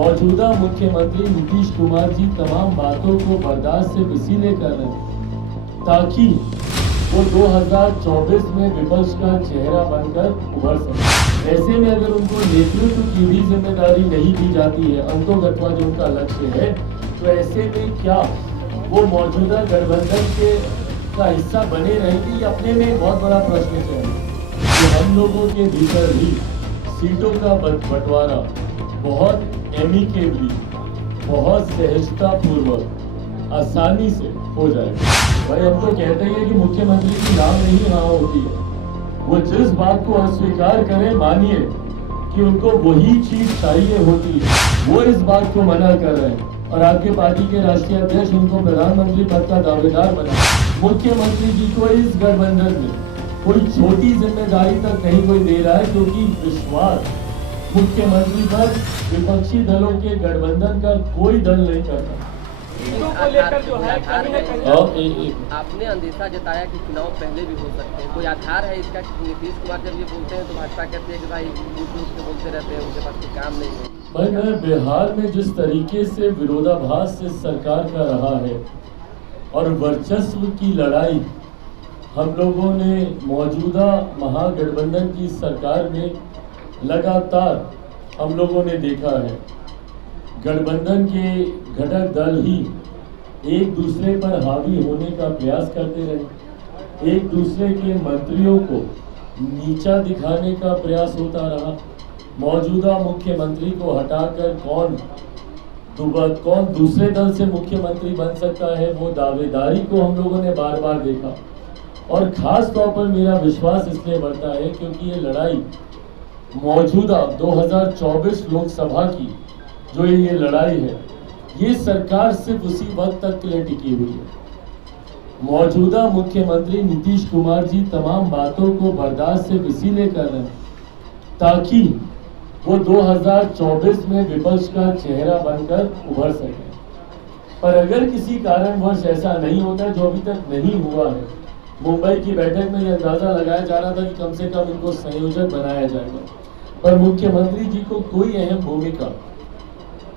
मौजूदा मुख्यमंत्री नीतीश कुमार जी तमाम बातों को बर्दाश्त सिर्फ इसीलिए कर रहे हैं ताकि वो 2024 में विपक्ष का चेहरा बनकर उभर सके। ऐसे में अगर उनको नेतृत्व की भी जिम्मेदारी नहीं दी जाती है, अंतोगत्वा जो उनका लक्ष्य है, तो ऐसे में क्या वो मौजूदा गठबंधन के का हिस्सा बने रहेंगे? ये अपने में एक बहुत बड़ा प्रश्न है कि हम लोगों के भीतर भी सीटों का बंटवारा बहुत एमिकेबली, बहुत सहजता पूर्वक, आसानी से हो जाएगा। भाई हम तो कहते हैं कि मुख्यमंत्री की नाम नहीं हाँ होती है। वो जिस बात को अस्वीकार करें, मानिए कि उनको वही चीज चाहिए होती है, वो इस बात को मना कर रहे हैं और आपके पार्टी के राष्ट्रीय अध्यक्ष उनको प्रधानमंत्री पद का दावेदार बना। मुख्यमंत्री जी को इस गठबंधन में कोई छोटी जिम्मेदारी तक नहीं कोई दे रहा है, क्योंकि विश्वास मुख्यमंत्री पर विपक्षी दलों के गठबंधन का कोई दल नहीं करता। को लेकर जो है आपने अंदेशा जताया कि चुनाव पहले भी हो सकते हैं, कोई आधार है इसका? नीतीश कुमार जब ये बोलते हैं तो भाजपा कहती है कि भाई झूठ से बोलते रहते हैं, उनके पास कोई काम नहीं है। भाई मैं बिहार में जिस तरीके से विरोधाभास से सरकार का रहा है और वर्चस्व की लड़ाई हम लोगों ने मौजूदा महागठबंधन की सरकार में लगातार हम लोगों ने देखा है, गठबंधन के घटक दल ही एक दूसरे पर हावी होने का प्रयास करते रहे, एक दूसरे के मंत्रियों को नीचा दिखाने का प्रयास होता रहा। मौजूदा मुख्यमंत्री को हटाकर कौन दूसरे दल से मुख्यमंत्री बन सकता है, वो दावेदारी को हम लोगों ने बार बार देखा। और खास तौर पर मेरा विश्वास इसलिए बढ़ता है क्योंकि ये लड़ाई मौजूदा 2024 लोकसभा की जो ये लड़ाई है, ये सरकार सिर्फ उसी वक्त तक के लिए टिकी हुई है। मौजूदा मुख्यमंत्री नीतीश कुमार जी तमाम बातों को बर्दाश्त सिर्फ इसीलिए कर रहे हैं ताकि वो 2024 में विपक्ष का चेहरा बनकर उभर सके। पर अगर किसी कारणवश ऐसा नहीं होता, जो अभी तक नहीं हुआ है, मुंबई की बैठक में यह अंदाजा लगाया जा रहा था कि कम से कम इनको संयोजक बनाया जाएगा, पर मुख्यमंत्री जी को कोई अहम भूमिका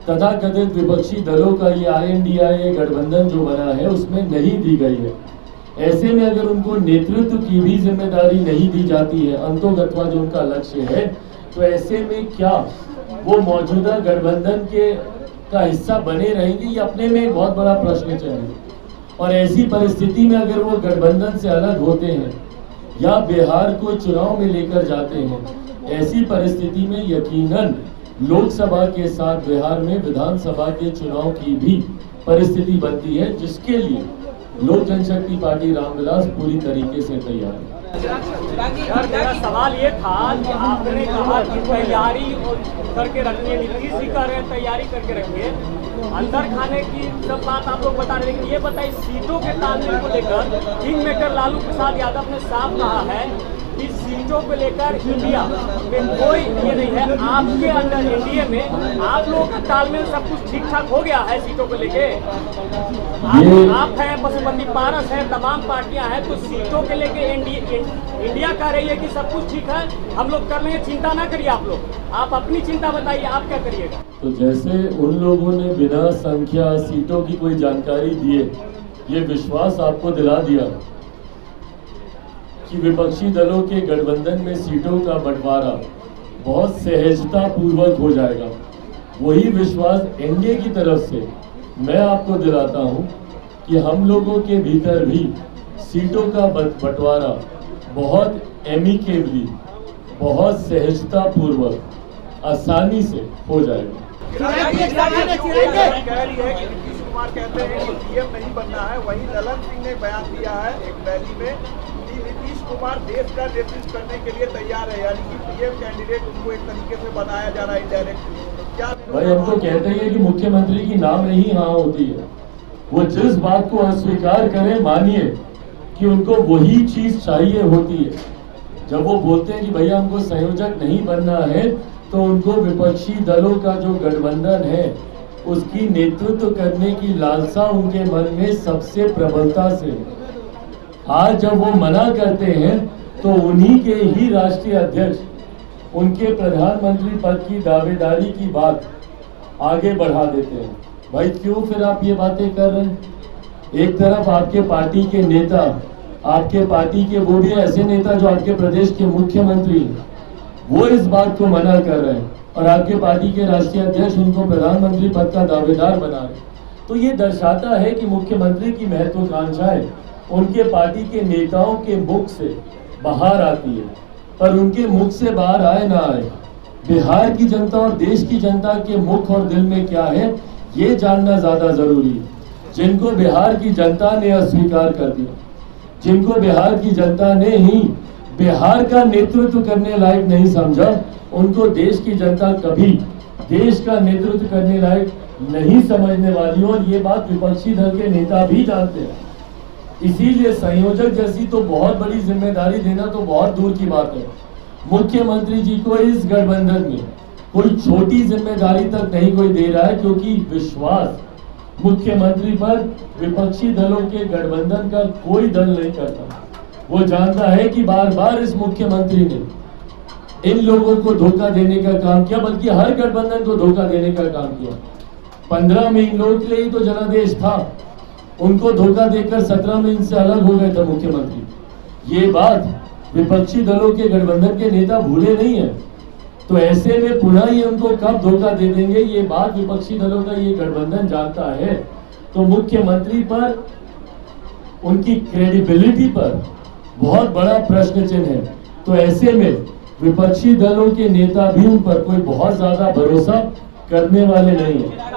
तथाकथित विपक्षी दलों का ये INDIA गठबंधन जो बना है उसमें नहीं दी गई है। ऐसे में अगर उनको नेतृत्व की भी जिम्मेदारी नहीं दी जाती है, अंतोगत्वा जो उनका लक्ष्य है, तो ऐसे में क्या वो मौजूदा गठबंधन के का हिस्सा बने रहेंगे? ये अपने में एक बहुत बड़ा प्रश्न है। और ऐसी परिस्थिति में अगर वो गठबंधन से अलग होते हैं या बिहार को चुनाव में लेकर जाते हैं, ऐसी परिस्थिति में यकीनन लोकसभा के साथ बिहार में विधानसभा के चुनाव की भी परिस्थिति बनती है, जिसके लिए लोक जनशक्ति पार्टी रामविलास पूरी तरीके से तैयार है। मेरा सवाल ये था कि आपने कहा कि तैयारी करके रखिए, नीतीश जी कह रहे हैं तैयारी करके रखिए, अंदर खाने की सब बात आप लोग बता रहे हैं, लेकिन ये बताइए सीटों के तालमेल को लेकर किंग मेकर लालू प्रसाद यादव ने साफ कहा है कि सीटों को लेकर इंडिया में कोई ये नहीं है। आपके अंदर एनडीए में आप लोगों का तालमेल सब कुछ ठीक ठाक हो गया है सीटों को लेके? आप हैं, पशुपति पारस है, तमाम पार्टियां हैं, तो सीटों के लेके इंडिया कह रही है कि सब कुछ ठीक है, हम लोग कर लेंगे, चिंता ना करिए आप लोग। आप अपनी चिंता बताइए, आप क्या करिएगा? तो जैसे उन लोगों ने बिना संख्या सीटों की कोई जानकारी दिए ये विश्वास आपको दिला दिया कि विपक्षी दलों के गठबंधन में सीटों का बंटवारा बहुत सहजता पूर्वक हो जाएगा, वही विश्वास एनडीए की तरफ से मैं आपको दिलाता हूं कि हम लोगों के भीतर भी सीटों का बंटवारा बहुत एमिकेबली, बहुत सहजता पूर्वक, आसानी से हो जाएगा। नीतीश कुमार कहते हैं कि पीएम नहीं बनना है, वहीं ललन सिंह ने बयान दिया है एक रैली में कि नीतीश कुमार देश का नेतृत्व करने के लिए तैयार है, यानी कि पीएम कैंडिडेट उनको एक तरीके से बनाया जा रहा है इनडायरेक्टली। क्या भाई हम तो कहते हैं कि मुख्यमंत्री की नाम नहीं हाँ होती है। वो जिस बात को अस्वीकार करें, मानिए कि उनको वही चीज चाहिए होती है। जब वो बोलते हैं कि भैया हमको संयोजक नहीं बनना है, तो उनको विपक्षी दलों का जो गठबंधन है उसकी नेतृत्व करने की लालसा उनके मन में सबसे प्रबलता से है। आज जब वो मना करते हैं तो उन्हीं के ही राष्ट्रीय अध्यक्ष उनके प्रधानमंत्री पद की दावेदारी की बात आगे बढ़ा देते हैं। भाई क्यों फिर आप ये बातें कर रहे हैं? एक तरफ आपके पार्टी के नेता, आपके पार्टी के वो भी ऐसे नेता जो आपके प्रदेश के मुख्यमंत्री हैं, वो इस बात को मना कर रहे हैं और आपके पार्टी के राष्ट्रीय अध्यक्ष उनको प्रधानमंत्री पद का दावेदार बना रहे हैं। तो ये दर्शाता है कि मुख्यमंत्री की महत्वाकांक्षाएं उनके पार्टी के नेताओं के मुख से बाहर आती है, पर उनके मुख से बाहर आए ना आए, बिहार की जनता और देश की जनता के मुख और दिल में क्या है ये जानना ज्यादा जरूरी है। जिनको बिहार की जनता ने अस्वीकार कर दिया, जिनको बिहार की जनता ने ही बिहार का नेतृत्व करने लायक नहीं समझा, उनको देश की जनता कभी देश का नेतृत्व करने लायक नहीं समझने वाली। और ये बात विपक्षी दल के नेता भी जानते हैं। इसीलिए संयोजक जैसी तो बहुत बड़ी जिम्मेदारी देना तो बहुत दूर की बात है। मुख्यमंत्री जी को इस गठबंधन में कोई छोटी जिम्मेदारी तक नहीं कोई दे रहा है, क्योंकि विश्वास मुख्यमंत्री पर विपक्षी दलों के गठबंधन का कोई दल नहीं करता। वो जानता है कि बार बार इस मुख्यमंत्री ने इन लोगों को धोखा देने का काम किया, बल्कि हर गठबंधन को धोखा देने का काम किया। 15 में इन लोगों के लिए ही तो जनादेश था, उनको धोखा देकर 17 में इनसे अलग हो गए थे मुख्यमंत्री। ये बात विपक्षी दलों के गठबंधन के नेता भूले नहीं है। तो ऐसे में पुनः ये उनको कब धोखा दे देंगे, ये बात विपक्षी दलों का ये गठबंधन जानता है। तो मुख्यमंत्री पर, उनकी क्रेडिबिलिटी पर बहुत बड़ा प्रश्न चिन्ह है। तो ऐसे में विपक्षी दलों के नेता भी उन पर कोई बहुत ज्यादा भरोसा करने वाले नहीं है।